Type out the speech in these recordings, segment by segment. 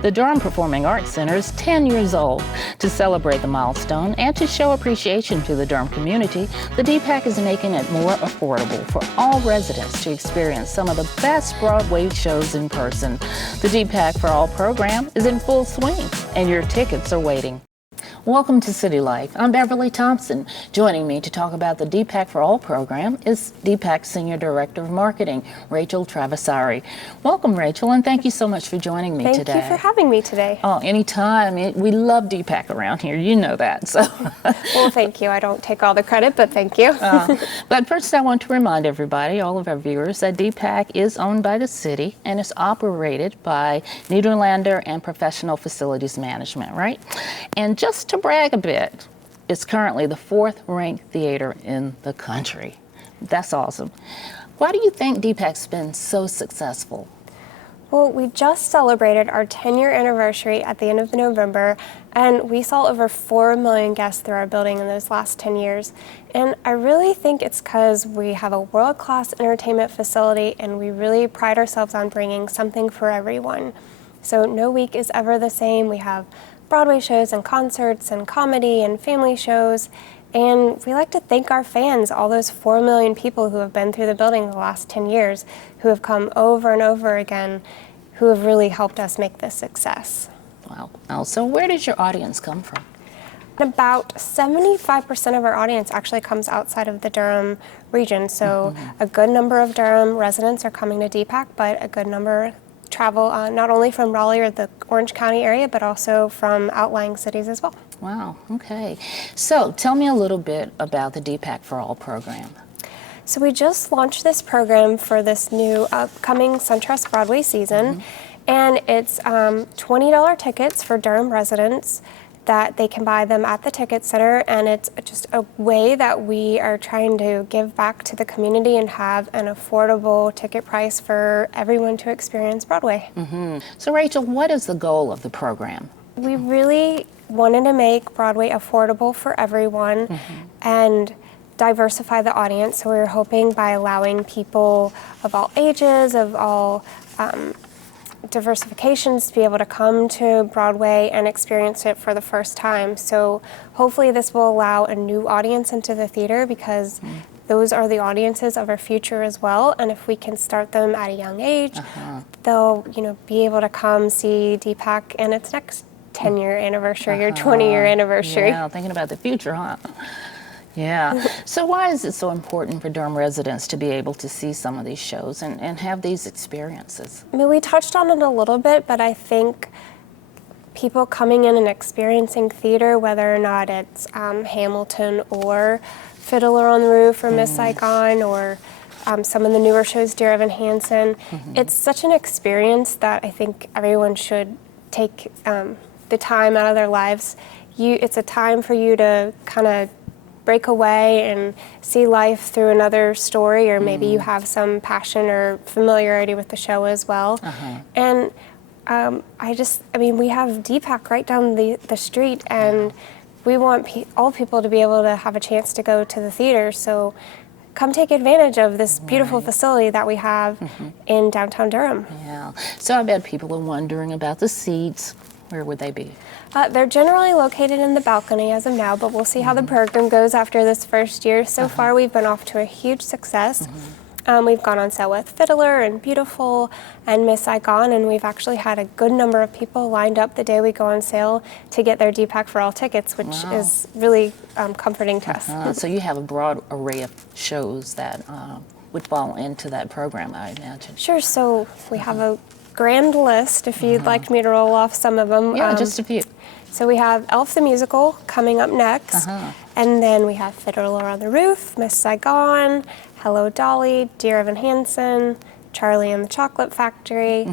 The Durham Performing Arts Center is 10 years old. To celebrate the milestone and to show appreciation to the Durham community, the DPAC is making it more affordable for all residents to experience some of the best Broadway shows in person. The DPAC for All program is in full swing, and your tickets are waiting. Welcome to CityLife. I'm Beverly Thompson. Joining me to talk about the DPAC for All program is DPAC Senior Director of Marketing, Rachel Traversari. Welcome, Rachel, and thank you so much for joining me today. Thank you for having me today. Oh, anytime. We love DPAC around here. You know that. So. Well, thank you. I don't take all the credit, but thank you. But first, I want to remind everybody, all of our viewers, that DPAC is owned by the city and is operated by Niederlander and Professional Facilities Management, right? And just to brag a bit, it's currently the 4th ranked theater in the country. That's awesome. Why do you think DPAC's been so successful? Well, we just celebrated our 10-year anniversary at the end of November, and we saw over 4 million guests through our building in those last 10 years. And I really think it's because we have a world-class entertainment facility, and we really pride ourselves on bringing something for everyone. So no week is ever the same. We have Broadway shows and concerts and comedy and family shows. And we like to thank our fans, all those 4 million people who have been through the building the last 10 years, who have come over and over again, who have really helped us make this success. Wow. So where does your audience come from? About 75% of our audience actually comes outside of the Durham region. So a good number of Durham residents are coming to DPAC, but a good number travel not only from Raleigh or the Orange County area, but also from outlying cities as well. Wow, okay. So tell me a little bit about the DPAC for All program. So we just launched this program for this new upcoming SunTrust Broadway season, and it's $20 tickets for Durham residents that they can buy them at the ticket center, and it's just a way that we are trying to give back to the community and have an affordable ticket price for everyone to experience Broadway. So Rachel, what is the goal of the program? We really wanted to make Broadway affordable for everyone and diversify the audience. So we were hoping by allowing people of all ages, of all diversifications to be able to come to Broadway and experience it for the first time. So hopefully this will allow a new audience into the theater, because those are the audiences of our future as well. And if we can start them at a young age, they'll be able to come see DPAC in its next 10-year anniversary or 20-year anniversary. Yeah, thinking about the future, huh? Yeah. So why is it so important for Durham residents to be able to see some of these shows and have these experiences? I mean, we touched on it a little bit, but I think people coming in and experiencing theater, whether or not it's Hamilton or Fiddler on the Roof or Miss Saigon or some of the newer shows, Dear Evan Hansen, it's such an experience that I think everyone should take the time out of their lives. It's a time for you to kind of break away and see life through another story, or maybe you have some passion or familiarity with the show as well. And we have DPAC right down the street, and we want all people to be able to have a chance to go to the theater. So come take advantage of this beautiful facility that we have in downtown Durham. Yeah. So I bet people are wondering about the seats. Where would they be? They're generally located in the balcony as of now, but we'll see how the program goes after this first year. So far, we've been off to a huge success. We've gone on sale with Fiddler and Beautiful and Miss Saigon, and we've actually had a good number of people lined up the day we go on sale to get their DPAC for All tickets, which is really comforting to us. So you have a broad array of shows that would fall into that program, I imagine. Sure. So we have a grand list, if you'd like me to roll off some of them. Yeah, just a few. So we have Elf the Musical coming up next, and then we have Fiddler on the Roof, Miss Saigon, Hello Dolly, Dear Evan Hansen, Charlie and the Chocolate Factory,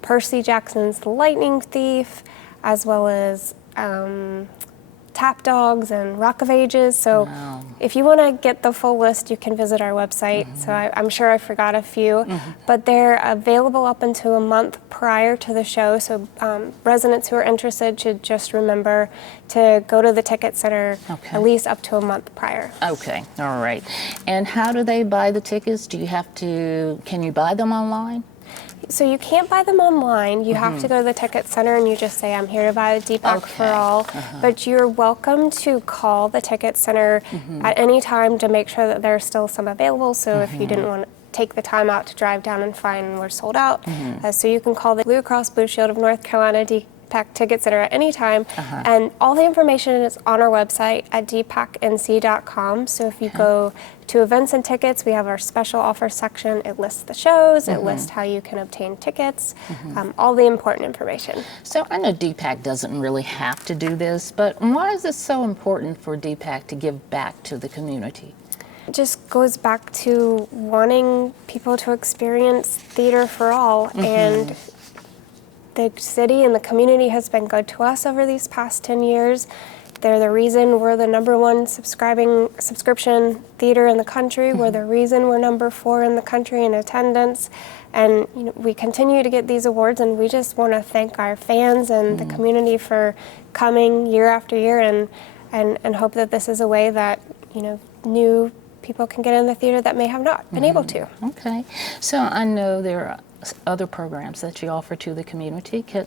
Percy Jackson's The Lightning Thief, as well as Tap Dogs and Rock of Ages. So if you want to get the full list, you can visit our website. So I'm sure I forgot a few, but they're available up until a month prior to the show. So residents who are interested should just remember to go to the ticket center at least up to a month prior. Okay, all right. And how do they buy the tickets? Can you buy them online? So you can't buy them online. You have to go to the ticket center and you just say, I'm here to buy the DPAC for all. But you're welcome to call the ticket center at any time to make sure that there's still some available. So if you didn't want to take the time out to drive down and find we're sold out. So you can call the Blue Cross Blue Shield of North Carolina DPAC Ticket Center at any time. And all the information is on our website at dpacnc.com. So if you go to events and tickets, we have our special offer section. It lists the shows, it lists how you can obtain tickets, all the important information. So I know DPAC doesn't really have to do this, but why is it so important for DPAC to give back to the community? It just goes back to wanting people to experience theater for all, and the city and the community has been good to us over these past 10 years. They're the reason we're the #1 subscription theater in the country. We're the reason we're #4 in the country in attendance. And we continue to get these awards, and we just want to thank our fans and the community for coming year after year, and hope that this is a way that new people can get in the theater that may have not been able to. Okay. So I know there are other programs that you offer to the community. Can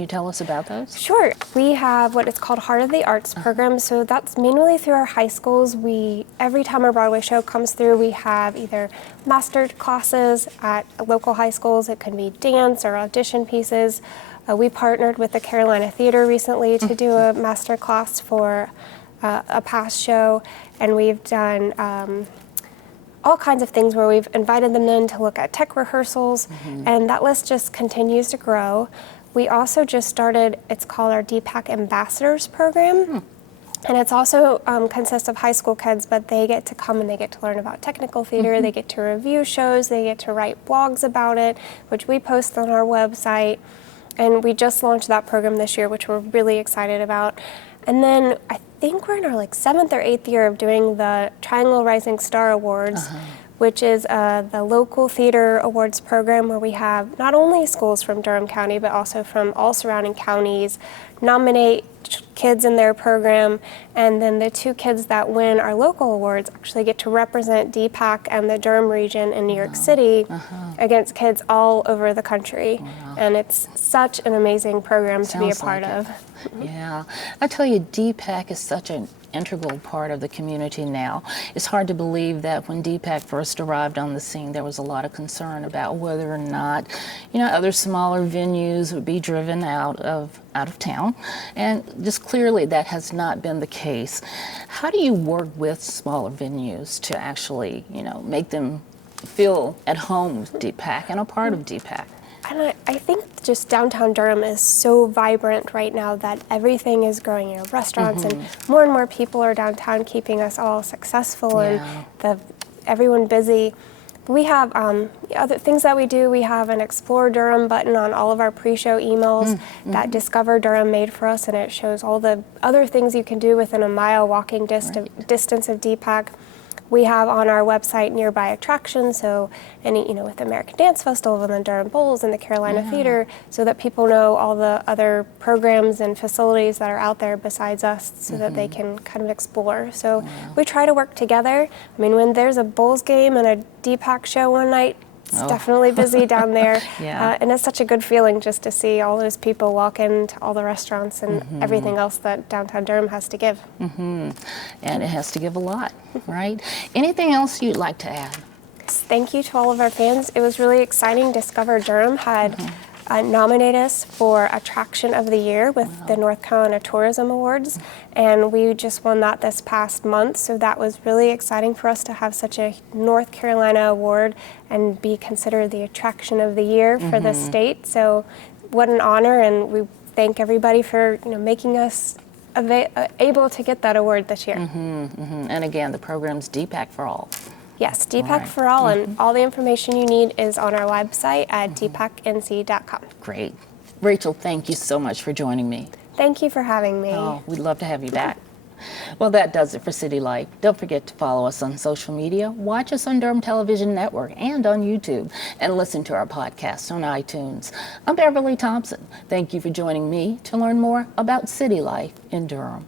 you tell us about those? Sure. We have what is called Heart of the Arts program. So that's mainly through our high schools. Every time a Broadway show comes through, we have either master classes at local high schools. It can be dance or audition pieces. We partnered with the Carolina Theater recently to do a master class for a past show, and we've done all kinds of things where we've invited them in to look at tech rehearsals, and that list just continues to grow. We also just started, it's called our DPAC Ambassadors program, and it's also consists of high school kids, but they get to come and they get to learn about technical theater, they get to review shows, they get to write blogs about it, which we post on our website, and we just launched that program this year, which we're really excited about. And then I think we're in our 7th or 8th year of doing the Triangle Rising Star Awards, which is the local theater awards program where we have not only schools from Durham County, but also from all surrounding counties nominate kids in their program, and then the 2 kids that win our local awards actually get to represent DPAC and the Durham region in New York City against kids all over the country. And it's such an amazing program to be a part of. Yeah, I tell you, DPAC is such an integral part of the community now. It's hard to believe that when DPAC first arrived on the scene, there was a lot of concern about whether or not, other smaller venues would be driven out of town, and just clearly that has not been the case. How do you work with smaller venues to actually, make them feel at home with DPAC and a part of DPAC? And I think just downtown Durham is so vibrant right now that everything is growing. Restaurants and more people are downtown, keeping us all successful and everyone busy. We have other things that we do. We have an Explore Durham button on all of our pre-show emails that Discover Durham made for us, and it shows all the other things you can do within a mile walking distance of DPAC. We have on our website nearby attractions, so with the American Dance Festival and the Durham Bowls and the Carolina Theater, so that people know all the other programs and facilities that are out there besides us, so that they can kind of explore. So we try to work together. I mean, when there's a Bowls game and a DPAC show one night, it's definitely busy down there. And it's such a good feeling just to see all those people walk into all the restaurants and everything else that downtown Durham has to give. And it has to give a lot, right? Anything else you'd like to add? Thank you to all of our fans. It was really exciting. Discover Durham had nominated us for Attraction of the Year with the North Carolina Tourism Awards, and we just won that this past month, so that was really exciting for us to have such a North Carolina award and be considered the Attraction of the Year for the state. So what an honor, and we thank everybody for making us able to get that award this year. And again, the program's DPAC for All. Yes, DPAC for All, and all the information you need is on our website at dpacnc.com. Great. Rachel, thank you so much for joining me. Thank you for having me. Oh, we'd love to have you back. Well, that does it for City Life. Don't forget to follow us on social media, watch us on Durham Television Network and on YouTube, and listen to our podcasts on iTunes. I'm Beverly Thompson. Thank you for joining me to learn more about City Life in Durham.